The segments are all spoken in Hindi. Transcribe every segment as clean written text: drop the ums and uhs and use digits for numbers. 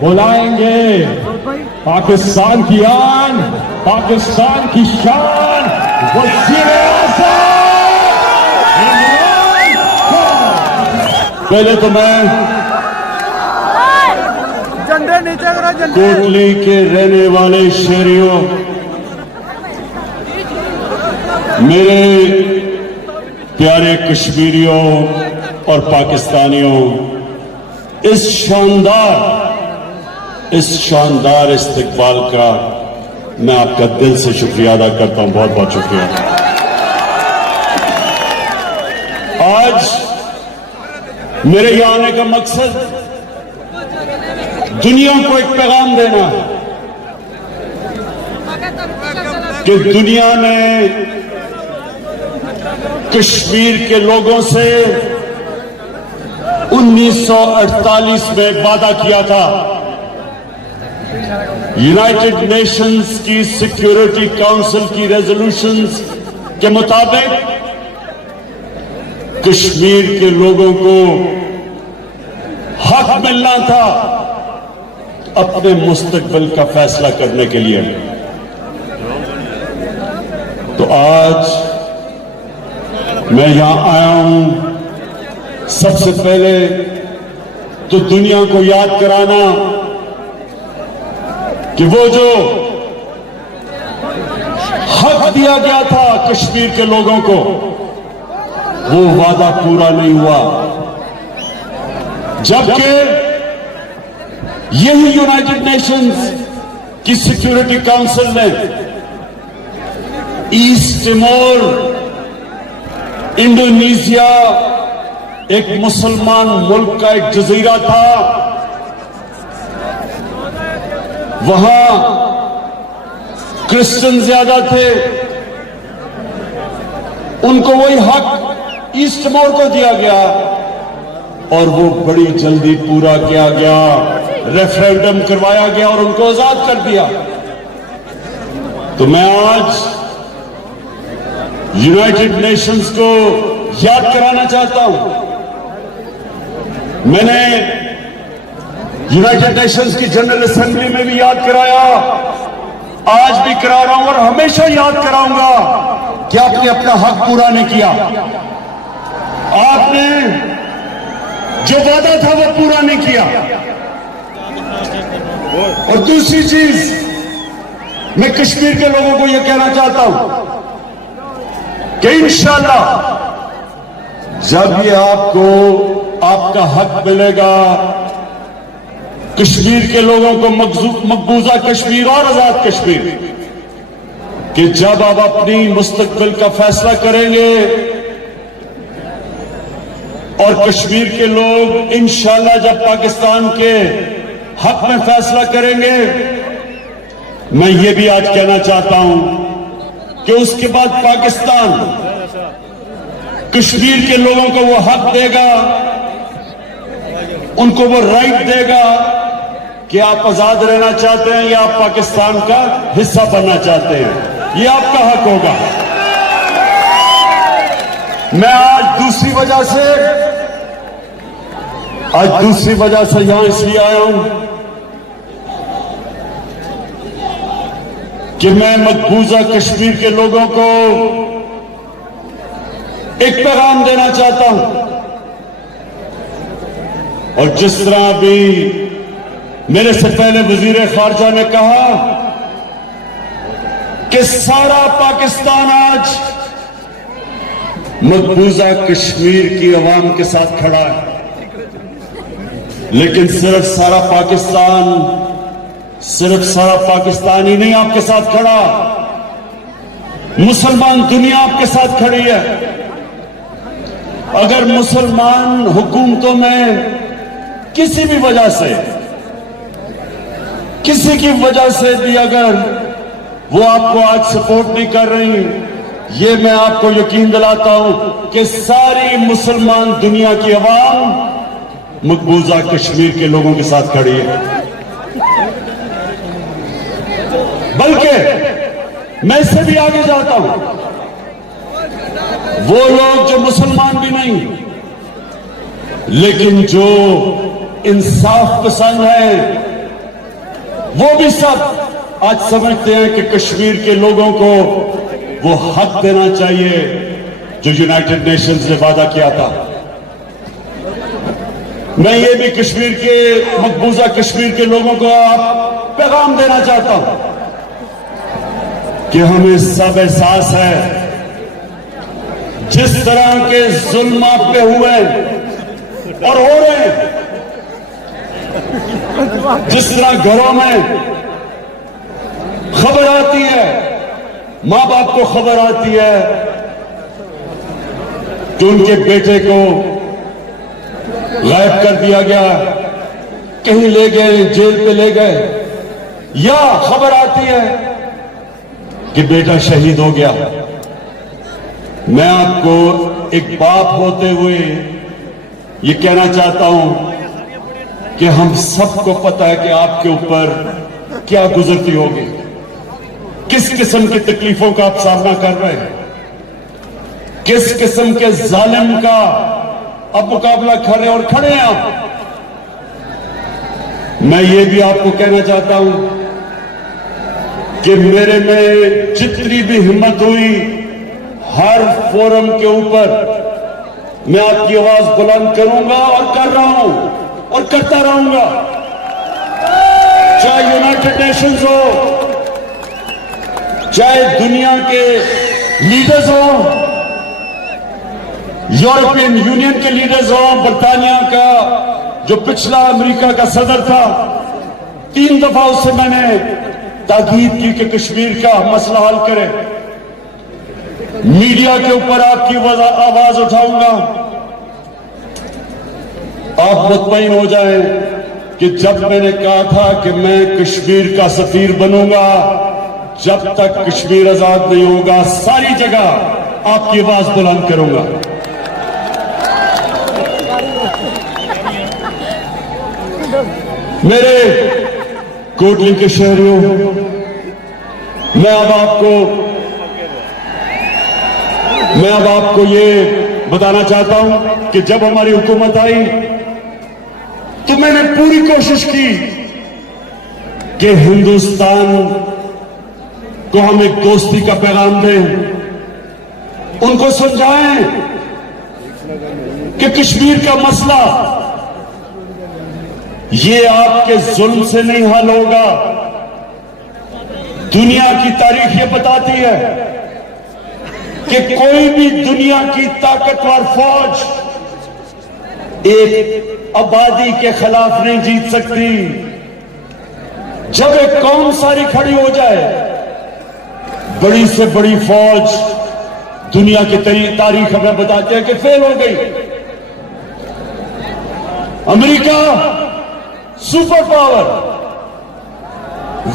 बुलाएंगे पाकिस्तान की आन, पाकिस्तान की शान, वज़ीर-ए-आज़म इमरान खान। पहले तो मैं कोटली के रहने वाले शहरियों, मेरे प्यारे कश्मीरियों और पाकिस्तानियों, इस शानदार इस्तकबाल का मैं आपका दिल से शुक्रिया अदा करता हूं। बहुत बहुत शुक्रिया। आज मेरे यहां आने का मकसद दुनिया को एक पैगाम देना है कि दुनिया ने कश्मीर के लोगों से 1948 में वादा किया था। यूनाइटेड नेशंस की सिक्योरिटी काउंसिल की रेजोल्यूशंस के मुताबिक कश्मीर के लोगों को हक मिलना था अपने मुस्तकबिल का फैसला करने के लिए। तो आज मैं यहां आया हूं सबसे पहले तो दुनिया को याद कराना कि वो जो हक दिया गया था कश्मीर के लोगों को, वो वादा पूरा नहीं हुआ। जबकि यही यूनाइटेड नेशंस की सिक्योरिटी काउंसिल ने ईस्ट तिमोर, इंडोनेशिया, एक मुसलमान मुल्क का एक जजीरा था, वहां क्रिश्चियन ज्यादा थे, उनको वही हक ईस्ट तिमोर को दिया गया और वो बड़ी जल्दी पूरा किया गया, रेफरेंडम करवाया गया और उनको आजाद कर दिया। तो मैं आज यूनाइटेड नेशंस को याद कराना चाहता हूं। मैंने यूनाइटेड नेशंस की जनरल असेंबली में भी याद कराया, आज भी करा रहा हूं और हमेशा याद कराऊंगा कि आपने अपना हक पूरा नहीं किया। आपने जो वादा था वो पूरा नहीं किया। और दूसरी चीज, मैं कश्मीर के लोगों को यह कहना चाहता हूं कि इंशाअल्लाह जब ये आपको आपका हक मिलेगा, कश्मीर के लोगों को मकबूजा कश्मीर और आजाद कश्मीर, कि जब आप अपनी मुस्तकबिल का फैसला करेंगे और कश्मीर के लोग इंशाअल्लाह जब पाकिस्तान के हक में फैसला करेंगे, मैं ये भी आज कहना चाहता हूं कि उसके बाद पाकिस्तान कश्मीर के लोगों को वो हक देगा, उनको वो राइट देगा कि आप आजाद रहना चाहते हैं या आप पाकिस्तान का हिस्सा बनना चाहते हैं। ये आपका हक होगा। मैं आज दूसरी वजह से यहां इसलिए आया हूं कि मैं मकबूजा कश्मीर के लोगों को एक पैगाम देना चाहता हूं। और जिस तरह अभी मेरे से पहले वजीर खारजा ने कहा कि सारा पाकिस्तान आज मकबूजा कश्मीर की अवाम के साथ खड़ा है, लेकिन सिर्फ सारा पाकिस्तान ही नहीं आपके साथ खड़ा, मुसलमान दुनिया आपके साथ खड़ी है। अगर मुसलमान हुकूमतों में किसी की वजह से भी अगर वो आपको आज सपोर्ट नहीं कर रही, ये मैं आपको यकीन दिलाता हूं कि सारी मुसलमान दुनिया की अवाम मकबूजा कश्मीर के लोगों के साथ खड़ी है। बल्कि मैं इससे भी आगे जाता हूं, वो लोग जो मुसलमान भी नहीं लेकिन जो इंसाफ पसंद है, वो भी सब आज समझते हैं कि कश्मीर के लोगों को वो हक देना चाहिए जो यूनाइटेड नेशंस ने वादा किया था। मैं ये भी कश्मीर के मकबूजा कश्मीर के लोगों को पैगाम देना चाहता हूं कि हमें सब एहसास है जिस तरह के जुल्म आप पे हुए और हो रहे हैं, जिस तरह घरों में खबर आती है, मां बाप को खबर आती है कि उनके बेटे को गायब कर दिया गया, कहीं ले गए, जेल पे ले गए, या खबर आती है कि बेटा शहीद हो गया। मैं आपको एक बाप होते हुए ये कहना चाहता हूं कि हम सबको पता है कि आपके ऊपर क्या गुजरती होगी, किस किस्म की तकलीफों का आप सामना कर रहे हैं, किस किस्म के जालिम का अब मुकाबला कर रहे हैं और खड़े हैं आप। मैं ये भी आपको कहना चाहता हूं कि मेरे में जितनी भी हिम्मत हुई, हर फोरम के ऊपर मैं आपकी आवाज बुलंद करूंगा और कर रहा हूं और करता रहूंगा, चाहे यूनाइटेड नेशंस हो, चाहे दुनिया के लीडर्स हो, यूरोपियन यूनियन के लीडर्स हो, बरतानिया का जो पिछला अमेरिका का सदर था, 3 दफा उससे मैंने ताकीद की कि कश्मीर का मसला हल करे। मीडिया के ऊपर आपकी आवाज उठाऊंगा। आप मुतमईन हो जाएं कि जब मैंने कहा था कि मैं कश्मीर का सफीर बनूंगा, जब तक कश्मीर आजाद नहीं होगा, सारी जगह आपकी आवाज बुलंद करूंगा। मेरे कोटली के शहरियों, मैं अब आपको ये बताना चाहता हूं कि जब हमारी हुकूमत आई तो मैंने पूरी कोशिश की कि हिंदुस्तान को हम एक दोस्ती का पैगाम दें, उनको समझाएं कि कश्मीर का मसला ये आपके जुल्म से नहीं हल होगा। दुनिया की तारीख ये बताती है कि कोई भी दुनिया की ताकतवर फौज एक आबादी के खिलाफ नहीं जीत सकती। जब एक कौम सारी खड़ी हो जाए, बड़ी से बड़ी फौज दुनिया की तारीख हमें बताते हैं कि फेल हो गई। अमेरिका सुपर पावर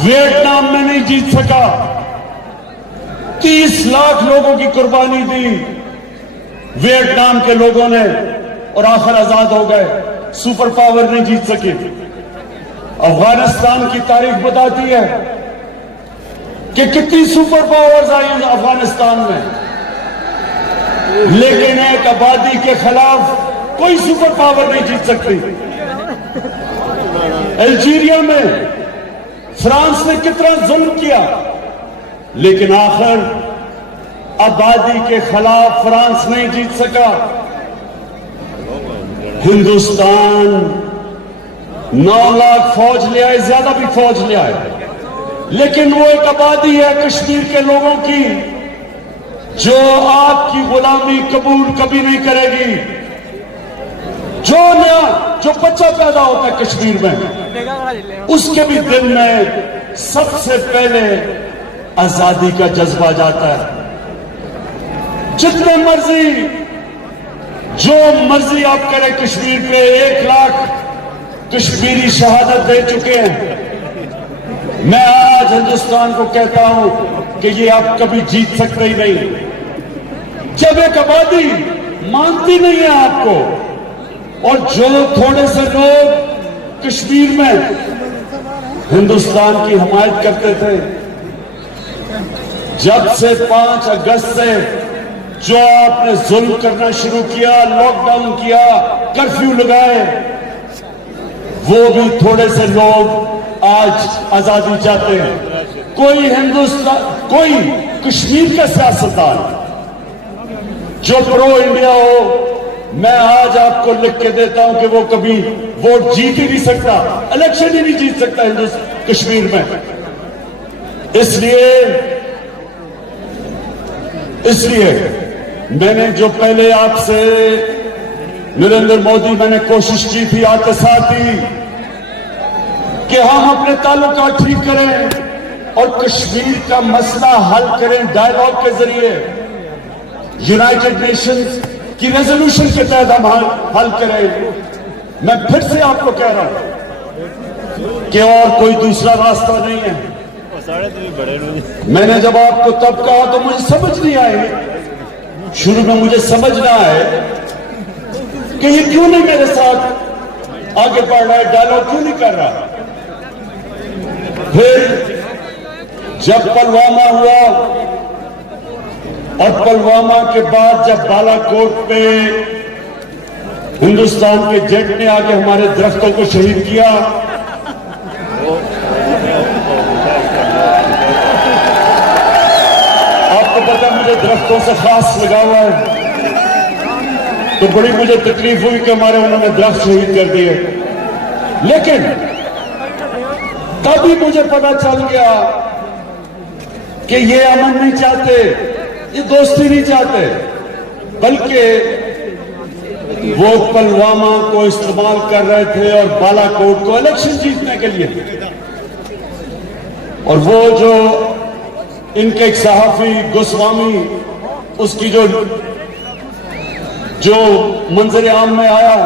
वियतनाम में नहीं जीत सका, 30 लाख लोगों की कुर्बानी दी वियतनाम के लोगों ने और आखिर आजाद हो गए। सुपर पावर नहीं जीत सके। अफगानिस्तान की तारीख बताती है कि कितनी सुपर पावर्स आई अफगानिस्तान में, लेकिन एक आबादी के खिलाफ कोई सुपर पावर नहीं जीत सकती। अल्जीरिया में फ्रांस ने कितना जुल्म किया, लेकिन आखिर आबादी के खिलाफ फ्रांस नहीं जीत सका। हिंदुस्तान 9 लाख फौज ले आए, ज्यादा भी फौज ले आए, लेकिन वो एक आबादी है कश्मीर के लोगों की जो आपकी गुलामी कबूल कभी नहीं करेगी। जो बच्चा पैदा होता है कश्मीर में, उसके भी दिल में सबसे पहले आजादी का जज्बा जाता है। जितने मर्जी जो मर्जी आप करें, कश्मीर पे 1 लाख कश्मीरी शहादत दे चुके हैं। मैं आज हिंदुस्तान को कहता हूं कि ये आप कभी जीत सकते ही नहीं जब एक आबादी मानती नहीं है आपको। और जो थोड़े से लोग कश्मीर में हिंदुस्तान की हिमायत करते थे, जब से 5 अगस्त से जो आपने जुल्म करना शुरू किया, लॉकडाउन किया, कर्फ्यू लगाए, वो भी थोड़े से लोग आज आजादी चाहते हैं। कोई हिंदुस्तान, कोई कश्मीर का सियासतदान जो प्रो इंडिया हो, मैं आज आपको लिख के देता हूं कि वो कभी वोट जीत ही नहीं सकता, इलेक्शन ही नहीं जीत सकता हिंदुस्तान कश्मीर में। इसलिए मैंने जो पहले आपसे नरेंद्र मोदी, मैंने कोशिश की थी आते साथ ही कि हम अपने ताल्लुकात ठीक करें और कश्मीर का मसला हल करें डायलॉग के जरिए, यूनाइटेड नेशंस की रेजोल्यूशन के तहत हम हल करें। मैं फिर से आपको कह रहा हूं कि और कोई दूसरा रास्ता नहीं है। मैंने जब आपको तब कहा तो मुझे समझ नहीं आई, शुरू में मुझे समझना है कि ये क्यों नहीं मेरे साथ आगे बढ़ रहा है, डायलॉग क्यों नहीं कर रहा। फिर जब पुलवामा हुआ और पुलवामा के बाद जब बालाकोट पे हिंदुस्तान के जेट ने आके हमारे दरख्तों को शहीद किया, आपको पता मुझे दरख्तों से खास लगा हुआ है, तो बड़ी मुझे तकलीफ हुई कि हमारे उन्होंने दरख्त शहीद कर दिए। लेकिन तभी मुझे पता चल गया कि ये अमन नहीं चाहते, ये दोस्ती नहीं चाहते, बल्कि वो पुलवामा को इस्तेमाल कर रहे थे और बालाकोट को इलेक्शन जीतने के लिए। और वो जो इनके एक सहाफी गोस्वामी, उसकी जो मंजर आम में आया,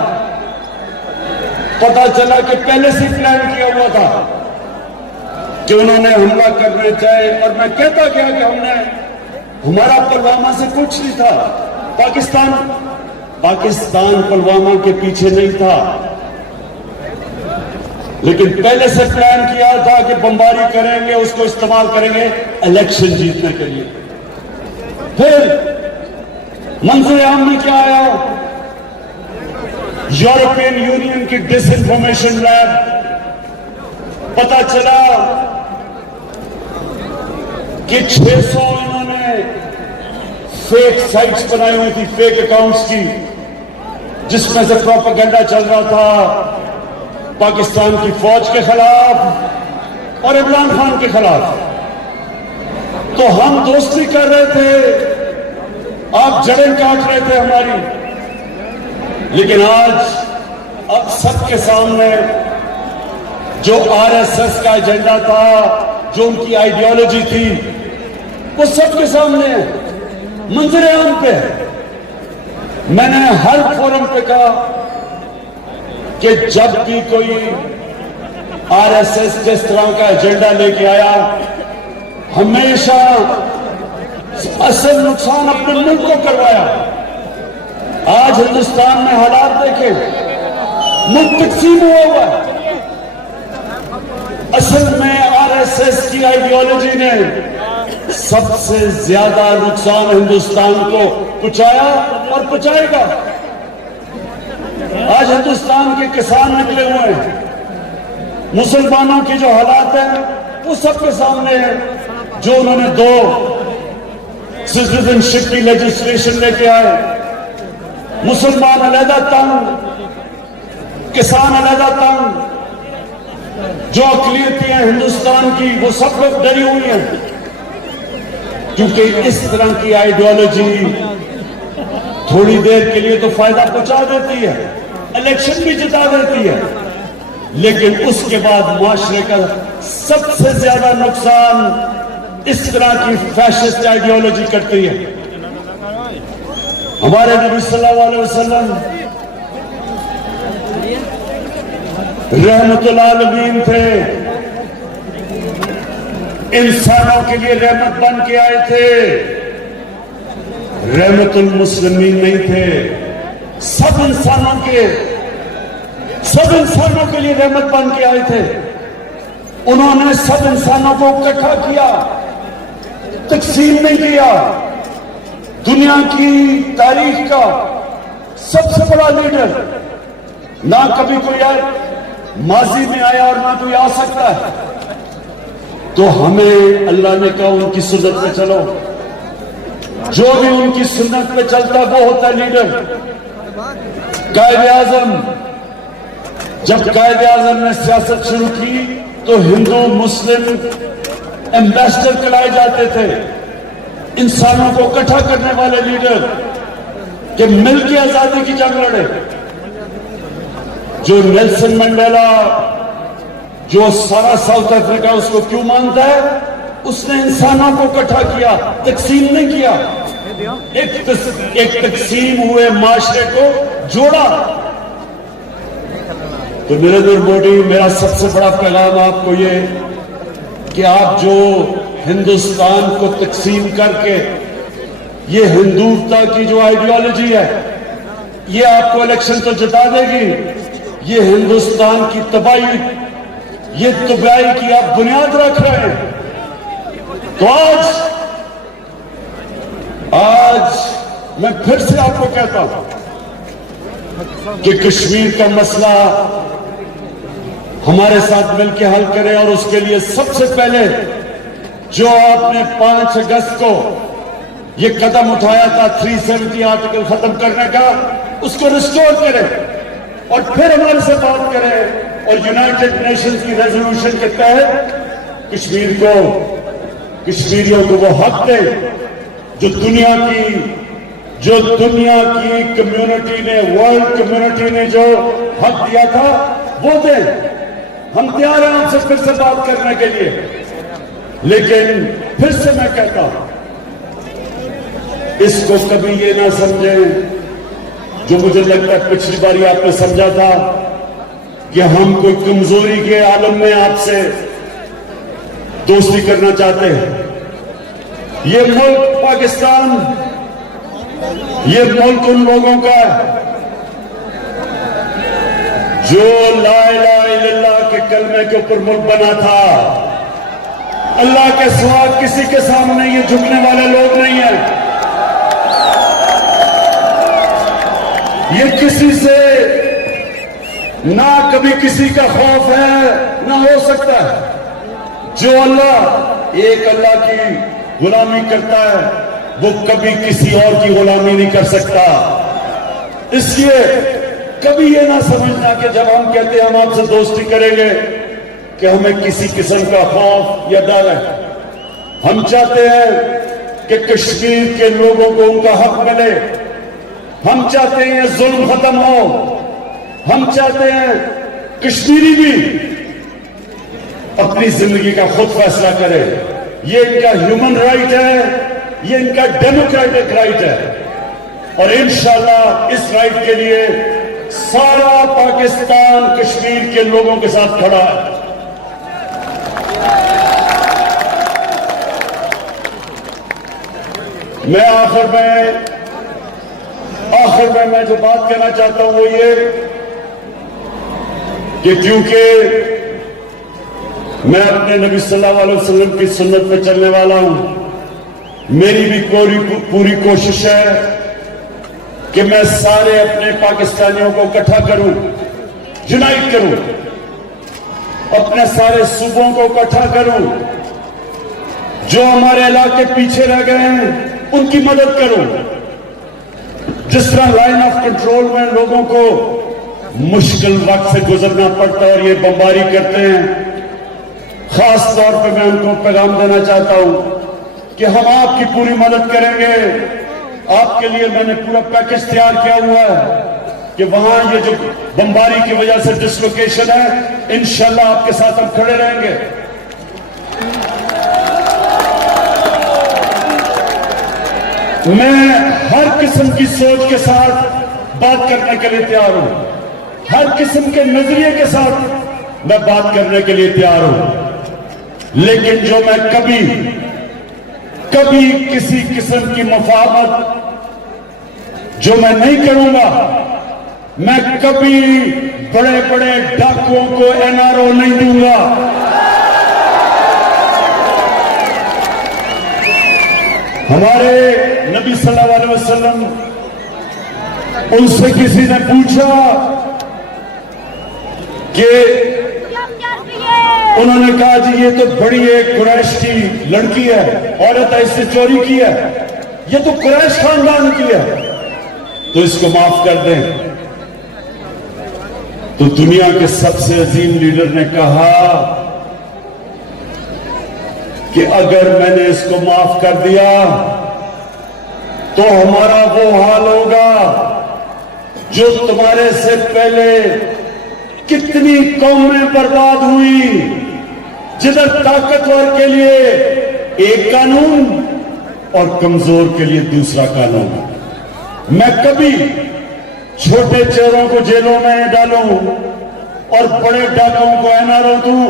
पता चला कि पहले से प्लान किया हुआ था कि उन्होंने हमला करना चाहे। और मैं कहता गया कि हमारा पुलवामा से कुछ नहीं था, पाकिस्तान पुलवामा के पीछे नहीं था, लेकिन पहले से प्लान किया था कि बमबारी करेंगे, उसको इस्तेमाल करेंगे इलेक्शन जीतने के लिए। फिर मंजर आम में क्या आया, यूरोपियन यूनियन की डिसइंफॉर्मेशन लैब, पता चला कि 600 इन्होंने फेक साइट्स बनाई हुई थी, फेक अकाउंट्स की, जिसमें से प्रोपेगेंडा चल रहा था पाकिस्तान की फौज के खिलाफ और इमरान खान के खिलाफ। तो हम दोस्ती कर रहे थे, आप जड़ें काट रहे थे हमारी। लेकिन आज अब सबके सामने जो आरएसएस का एजेंडा था, जो उनकी आइडियोलॉजी थी, वो सबके सामने है, मंजर आम पे। मैंने हर फोरम पे कहा कि जब भी कोई आरएसएस जिस तरह का एजेंडा लेके आया, हमेशा असल नुकसान अपने मुल्क को करवाया। आज हिंदुस्तान में हालात देखें, मुल्क तकसीम हुआ है। असल में आरएसएस की आइडियोलॉजी ने सबसे ज्यादा नुकसान हिंदुस्तान को पहुंचाया और पहुंचाएगा। आज हिंदुस्तान के किसान निकले हुए हैं, मुसलमानों के जो हालात हैं वो सबके सामने है। जो उन्होंने 2 सिटीजनशिप की लेजिस्लेशन लेके आए, मुसलमान अलहदा तंग, किसान अलहदा तंग, जो अकलियतें हैं हिंदुस्तान की वो सब लोग डरी हुई हैं, क्योंकि इस तरह की आइडियोलॉजी थोड़ी देर के लिए तो फायदा पहुंचा देती है, इलेक्शन भी जिता देती है, लेकिन उसके बाद मुआशरे का सबसे ज्यादा नुकसान इस तरह की फैशिस्ट आइडियोलॉजी करती है। हमारे नबी सल्लल्लाहु अलैहि वसल्लम रहमतुल आलमीन थे, इंसानों के लिए रहमत बन के आए थे, रहमतुल मुस्लिमीन नहीं थे। सब इंसानों के लिए रहमत बन के आए थे। उन्होंने सब इंसानों को इकट्ठा किया, तकसीम नहीं किया। दुनिया की तारीख का सबसे बड़ा लीडर, ना कभी कोई माजी में आया और ना कोई आ सकता है। तो हमें अल्लाह ने कहा उनकी सुन्नत पे चलो, जो भी उनकी सुन्नत पे चलता वो होता है लीडर। कायद आजम, जब कायद आजम ने सियासत शुरू की तो हिंदू मुस्लिम एम्बेसडर कराए जाते थे, इंसानों को इकट्ठा करने वाले लीडर कि मिलकर आजादी की जंग लड़े। जो नेल्सन मंडेला, जो सारा साउथ अफ्रीका उसको क्यों मानता है, उसने इंसानों को इकट्ठा किया, तकसीम नहीं किया। एक तकसीम हुए माशरे को जोड़ा। तो नरेंद्र मोदी, मेरा सबसे बड़ा पैगाम आपको ये कि आप जो हिंदुस्तान को तकसीम करके ये हिंदुत्व की जो आइडियोलॉजी है ये आपको इलेक्शन तो जिता देगी, ये हिंदुस्तान की तबाही, ये तबाही की आप बुनियाद रख रहे हैं। तो आज मैं फिर से आपको कहता हूं कि कश्मीर का मसला हमारे साथ मिलकर हल करें, और उसके लिए सबसे पहले जो आपने 5 अगस्त को ये कदम उठाया था 370 आर्टिकल खत्म करने का, उसको रिस्टोर करें और फिर हमारे से बात करें और यूनाइटेड नेशंस की रेजोल्यूशन के तहत कश्मीरियों को वो हक दे जो दुनिया की कम्युनिटी ने, वर्ल्ड कम्युनिटी ने जो हक दिया था वो दे। हम तैयार हैं आपसे फिर से बात करने के लिए, लेकिन फिर से मैं कहता हूं इसको कभी ये ना समझें जो मुझे लगता है पिछली बारी आपने समझा था कि हम कोई कमजोरी के आलम में आपसे दोस्ती करना चाहते हैं। ये मुल्क पाकिस्तान, ये मुल्क उन लोगों का है जो ला इलाहा इल्लल्लाह के कलमे के ऊपर मुल्क बना था। अल्लाह के सिवा किसी के सामने ये झुकने वाले लोग नहीं हैं। ये किसी से ना कभी किसी का खौफ है ना हो सकता है। जो अल्लाह एक अल्लाह की गुलामी करता है वो कभी किसी और की गुलामी नहीं कर सकता। इसलिए कभी ये ना समझना कि जब हम कहते हैं हम आपसे दोस्ती करेंगे कि हमें किसी किस्म का खौफ या डर है। हम चाहते हैं कि कश्मीर के लोगों को उनका हक मिले। हम चाहते हैं जुल्म खत्म हो। हम चाहते हैं कश्मीरी भी अपनी जिंदगी का खुद फैसला करे। ये इनका ह्यूमन राइट है, ये इनका डेमोक्रेटिक राइट है, और इंशाल्लाह इस राइट के लिए सारा पाकिस्तान कश्मीर के लोगों के साथ खड़ा है। मैं आखिर में मैं जो बात कहना चाहता हूं वो ये कि क्योंकि मैं अपने नबी सल्लल्लाहु अलैहि वसल्लम की सुन्नत पे चलने वाला हूं, मेरी भी पूरी कोशिश है कि मैं सारे अपने पाकिस्तानियों को इकट्ठा करूं, यूनाइट करूं, अपने सारे सूबों को इकट्ठा करूं, जो हमारे इलाके पीछे रह गए हैं उनकी मदद करूं। जिस तरह लाइन ऑफ कंट्रोल में लोगों को मुश्किल वक्त से गुजरना पड़ता है और ये बमबारी करते हैं, खास तौर पे मैं उनको पैगाम देना चाहता हूं कि हम आपकी पूरी मदद करेंगे। आपके लिए मैंने पूरा पैकेज तैयार किया हुआ है कि वहां ये जो बमबारी की वजह से डिसलोकेशन है, इंशाल्लाह आपके साथ हम खड़े रहेंगे। मैं हर किस्म की सोच के साथ बात करने के लिए तैयार हूं, हर किस्म के नजरिए के साथ मैं बात करने के लिए तैयार हूं, लेकिन जो मैं कभी किसी किस्म की मुफाहमत जो मैं नहीं करूंगा, मैं कभी बड़े बड़े डाकुओं को एनआरओ नहीं दूंगा। हमारे नबी सल्लल्लाहु अलैहि वसल्लम, उनसे किसी ने पूछा कि उन्होंने कहा जी ये तो बड़ी एक कुरैश की लड़की है, औरत है, इससे चोरी की है, ये तो कुरैश खानदान की है, तो इसको माफ कर दें। तो दुनिया के सबसे अजीम लीडर ने कहा कि अगर मैंने इसको माफ कर दिया तो हमारा वो हाल होगा जो तुम्हारे से पहले कितनी कौमें बर्बाद हुई, जिधर ताकतवर के लिए एक कानून और कमजोर के लिए दूसरा कानून। मैं कभी छोटे चोरों को जेलों में डालूं और बड़े डाकुओं को एनआरओ दूं,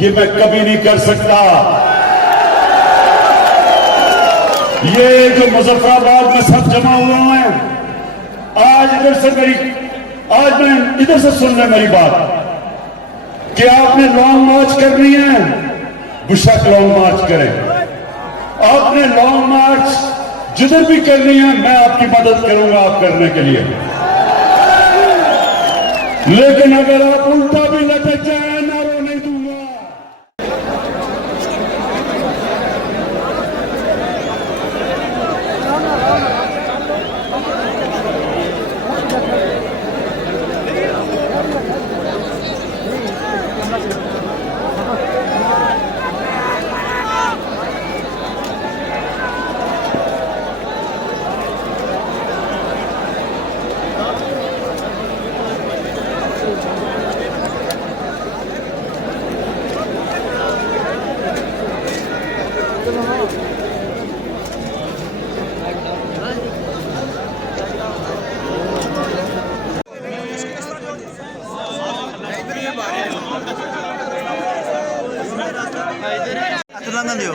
ये मैं कभी नहीं कर सकता। ये जो मुजफ्फराबाद में सब जमा हुए हैं, आज मैं इधर से सुन रहे मेरी बात कि आपने लॉन्ग मार्च करनी है, बेशक लॉन्ग मार्च करें। आपने लॉन्ग मार्च जिधर भी करनी है, मैं आपकी मदद करूंगा आप करने के लिए। लेकिन अगर आप उल्टा भी लटक जाए, नारों नहीं दूंगा। Hatırlanan diyor.